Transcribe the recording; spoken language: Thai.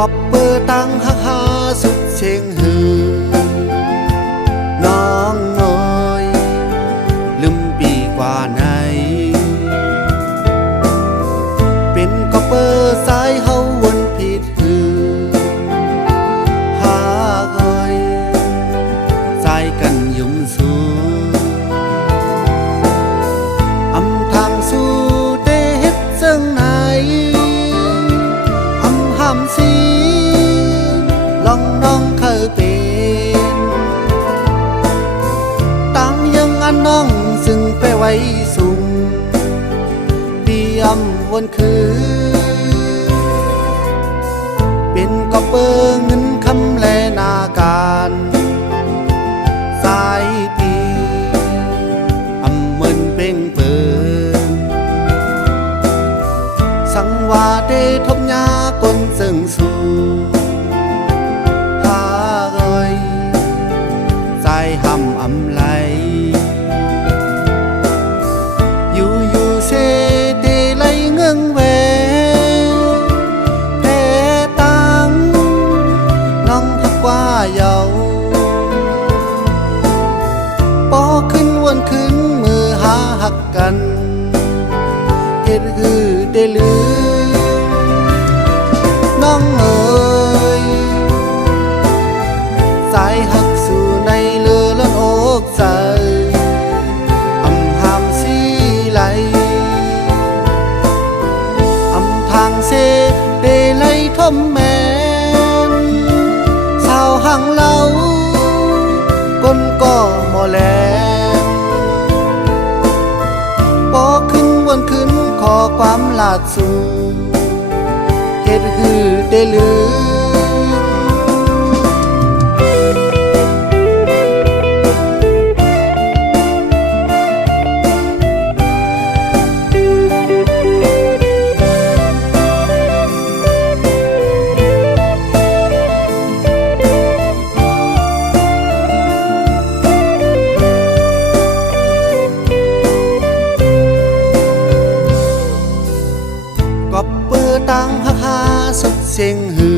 ก็เปิดตั้งฮักหาสุดเชียงหือน้องเอ๋ยลืมปีกว่าไหนเป็นก็เปิดสายเฮาวนผิดหือหาเอ๋ยสายกันยุ่มสู้อำทางสู้ได้เฮ็ดเซิงไหนอำห้ำสีลองน้องเคยเป็นตั้งยังอันน้องซึ่งไปไว้สูงเปียมวนคือเป็นก็เปิงเงินคำแลนาการสายปีอำเหมือนเป่งเปิงสังวาได้ทบยากลซึ่งสู่หาเอ่ยสายหำอำไหลอยู่เสเดไหลเงืองแหวแพ้ตังน้องทักว่าเยาปอขึ้นวนขึ้นมือหาหักกันเฮ็ดคือได้ลืมน้องเอ๋ยสายหักสู่ในเลือล้นอกใจอำหามสีไหลอำทางเสเดไหลทมแม่นสาวหังเล่าก้นก็หมอแลงปอขึ้นวนขึ้นขอความลาดสู่เฮ็ดฮือได้ลืมก็เปิดตั้งฮักหาสุดเสียงหือ